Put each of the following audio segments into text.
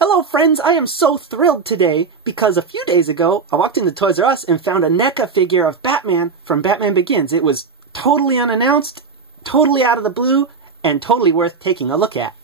Hello friends, I am so thrilled today because a few days ago I walked into Toys R Us and found a Neca figure of Batman from Batman Begins. It was totally unannounced, totally out of the blue, and totally worth taking a look at.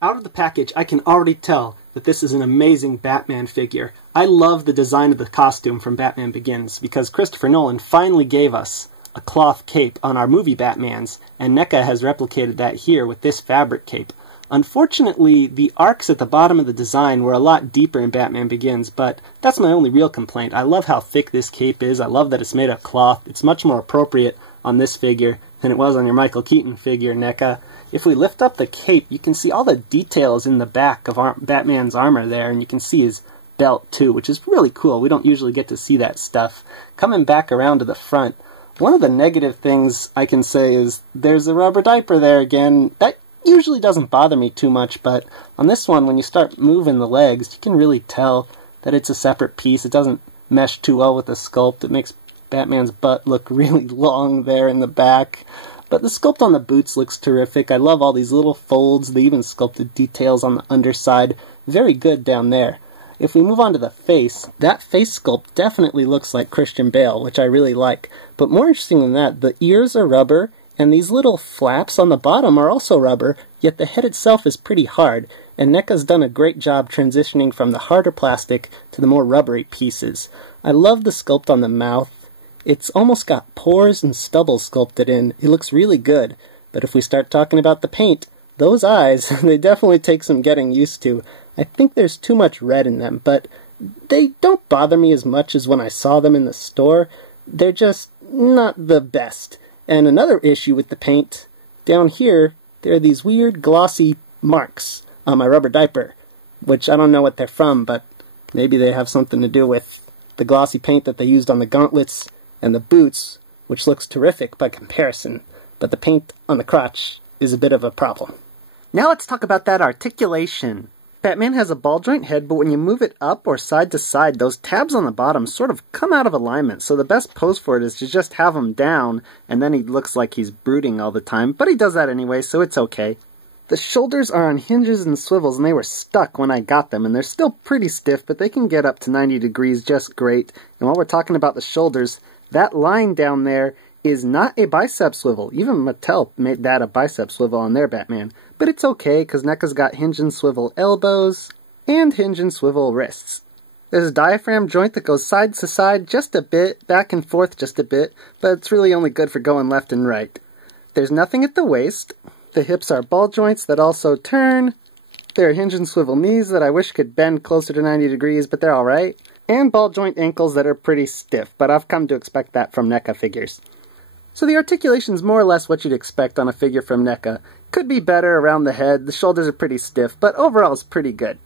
Out of the package, I can already tell that this is an amazing Batman figure. I love the design of the costume from Batman Begins because Christopher Nolan finally gave us a cloth cape on our movie Batmans, and Neca has replicated that here with this fabric cape. Unfortunately, the arcs at the bottom of the design were a lot deeper in Batman Begins, but that's my only real complaint. I love how thick this cape is. I love that it's made of cloth. It's much more appropriate on this figure than it was on your Michael Keaton figure, Neca. If we lift up the cape, you can see all the details in the back of Batman's armor there, and you can see his belt too, which is really cool. We don't usually get to see that stuff. Coming back around to the front, one of the negative things I can say is there's a rubber diaper there again. That usually doesn't bother me too much, but on this one, when you start moving the legs, you can really tell that it's a separate piece. It doesn't mesh too well with the sculpt. It makes Batman's butt look really long there in the back. But the sculpt on the boots looks terrific. I love all these little folds. They even sculpted details on the underside. Very good down there. If we move on to the face, that face sculpt definitely looks like Christian Bale, which I really like. But more interesting than that, the ears are rubber, and these little flaps on the bottom are also rubber, yet the head itself is pretty hard, and Neca's done a great job transitioning from the harder plastic to the more rubbery pieces. I love the sculpt on the mouth. It's almost got pores and stubble sculpted in. It looks really good. But if we start talking about the paint, those eyes, they definitely take some getting used to. I think there's too much red in them, but they don't bother me as much as when I saw them in the store. They're just not the best. And another issue with the paint, down here, there are these weird glossy marks on my rubber diaper, which I don't know what they're from, but maybe they have something to do with the glossy paint that they used on the gauntlets and the boots, which looks terrific by comparison, but the paint on the crotch is a bit of a problem. Now let's talk about that articulation. Batman has a ball joint head, but when you move it up or side to side, those tabs on the bottom sort of come out of alignment, so the best pose for it is to just have them down, and then he looks like he's brooding all the time, but he does that anyway, so it's okay. The shoulders are on hinges and swivels, and they were stuck when I got them, and they're still pretty stiff, but they can get up to 90 degrees just great. And while we're talking about the shoulders, that line down there is not a bicep swivel. Even Mattel made that a bicep swivel on their Batman. But it's okay, because NECA's got hinge and swivel elbows and hinge and swivel wrists. There's a diaphragm joint that goes side to side just a bit, back and forth just a bit, but it's really only good for going left and right. There's nothing at the waist. The hips are ball joints that also turn. There are hinge and swivel knees that I wish could bend closer to 90 degrees, but they're alright. And ball joint ankles that are pretty stiff, but I've come to expect that from NECA figures. So the articulation's more or less what you'd expect on a figure from Neca. Could be better around the head, the shoulders are pretty stiff, but overall it's pretty good.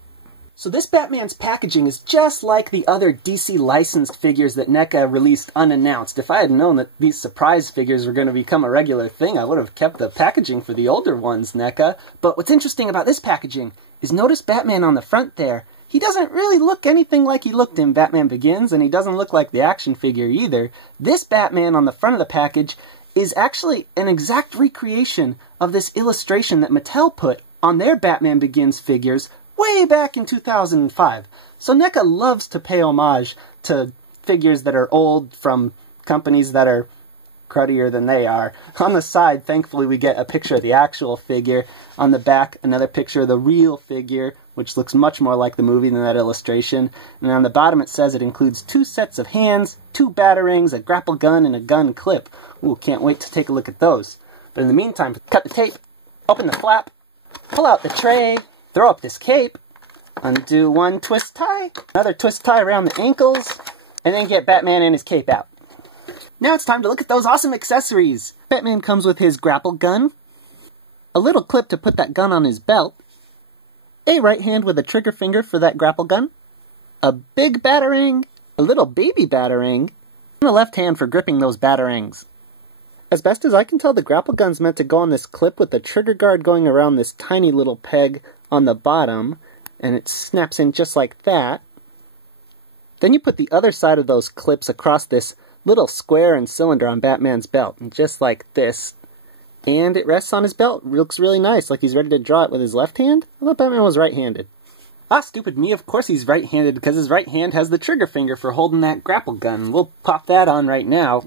So this Batman's packaging is just like the other DC licensed figures that Neca released unannounced. If I had known that these surprise figures were going to become a regular thing, I would have kept the packaging for the older ones, Neca. But what's interesting about this packaging is notice Batman on the front there. He doesn't really look anything like he looked in Batman Begins, and he doesn't look like the action figure either. This Batman on the front of the package is actually an exact recreation of this illustration that Mattel put on their Batman Begins figures way back in 2005. So Neca loves to pay homage to figures that are old from companies that are cruddier than they are. On the side, thankfully, we get a picture of the actual figure. On the back, another picture of the real figure, which looks much more like the movie than that illustration. And on the bottom it says it includes 2 sets of hands, 2 batarangs, a grapple gun, and a gun clip. Ooh, can't wait to take a look at those. But in the meantime, cut the tape, open the flap, pull out the tray, throw up this cape, undo one twist tie, another twist tie around the ankles, and then get Batman and his cape out. Now it's time to look at those awesome accessories. Batman comes with his grapple gun, a little clip to put that gun on his belt, a right hand with a trigger finger for that grapple gun, a big batarang, a little baby batarang, and a left hand for gripping those batarangs. As best as I can tell, the grapple gun's meant to go on this clip with the trigger guard going around this tiny little peg on the bottom, and it snaps in just like that. Then you put the other side of those clips across this little square and cylinder on Batman's belt, just like this. And it rests on his belt. Looks really nice, like he's ready to draw it with his left hand. I thought Batman was right-handed. Ah, stupid me, of course he's right-handed, because his right hand has the trigger finger for holding that grapple gun. We'll pop that on right now.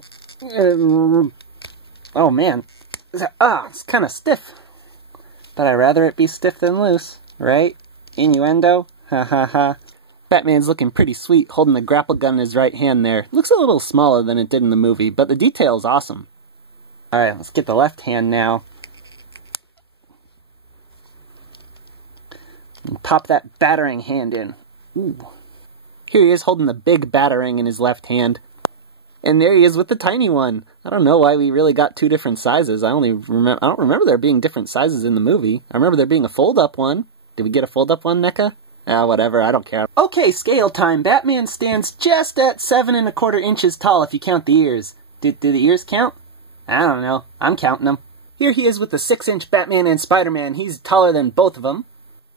Oh man. It's kind of stiff. But I'd rather it be stiff than loose, right? Innuendo? Ha ha ha. Batman's looking pretty sweet, holding the grapple gun in his right hand there. Looks a little smaller than it did in the movie, but the detail's awesome. Alright, let's get the left hand now. And pop that battering hand in. Ooh. Here he is holding the big battering in his left hand. And there he is with the tiny one. I don't know why we really got two different sizes. I don't remember there being different sizes in the movie. I remember there being a fold-up one. Did we get a fold-up one, Neca? Whatever, I don't care. Okay, scale time. Batman stands just at 7 1/4 inches tall if you count the ears. Do the ears count? I don't know. I'm counting them. Here he is with the 6-inch Batman and Spider-Man. He's taller than both of them.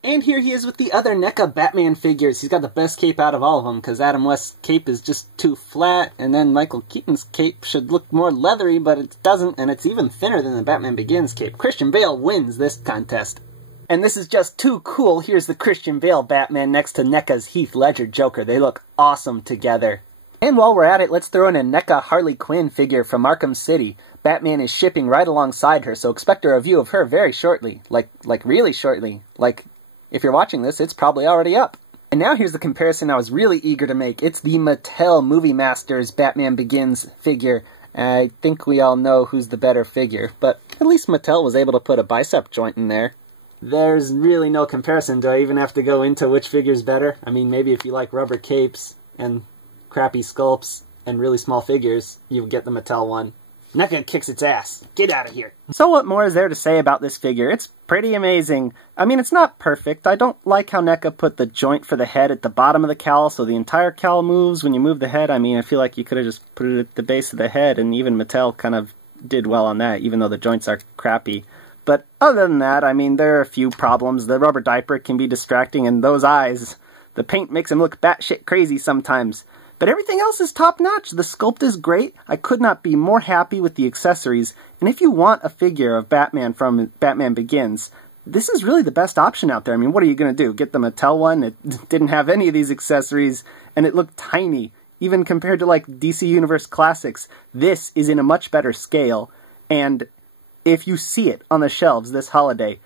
And here he is with the other Neca Batman figures. He's got the best cape out of all of them, because Adam West's cape is just too flat, and then Michael Keaton's cape should look more leathery, but it doesn't, and it's even thinner than the Batman Begins cape. Christian Bale wins this contest. And this is just too cool. Here's the Christian Bale Batman next to Neca's Heath Ledger Joker. They look awesome together. And while we're at it, let's throw in a Neca Harley Quinn figure from Arkham City. Batman is shipping right alongside her, so expect a review of her very shortly. Like really shortly. Like, if you're watching this, it's probably already up. And now here's the comparison I was really eager to make. It's the Mattel Movie Masters Batman Begins figure. I think we all know who's the better figure, but at least Mattel was able to put a bicep joint in there. There's really no comparison. Do I even have to go into which figure's better? I mean, maybe if you like rubber capes and crappy sculpts and really small figures, you get the Mattel one. Neca kicks its ass. Get out of here. So what more is there to say about this figure? It's pretty amazing. I mean, it's not perfect. I don't like how Neca put the joint for the head at the bottom of the cowl, so the entire cowl moves when you move the head. I mean, I feel like you could have just put it at the base of the head, and even Mattel kind of did well on that, even though the joints are crappy. But other than that, I mean, there are a few problems. The rubber diaper can be distracting, and those eyes, the paint makes him look batshit crazy sometimes. But everything else is top-notch. The sculpt is great. I could not be more happy with the accessories. And if you want a figure of Batman from Batman Begins, this is really the best option out there. I mean, what are you going to do? Get the Mattel one? It didn't have any of these accessories, and it looked tiny. Even compared to, like, DC Universe Classics, this is in a much better scale. And if you see it on the shelves this holiday,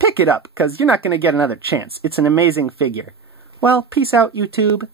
pick it up, because you're not going to get another chance. It's an amazing figure. Well, peace out, YouTube.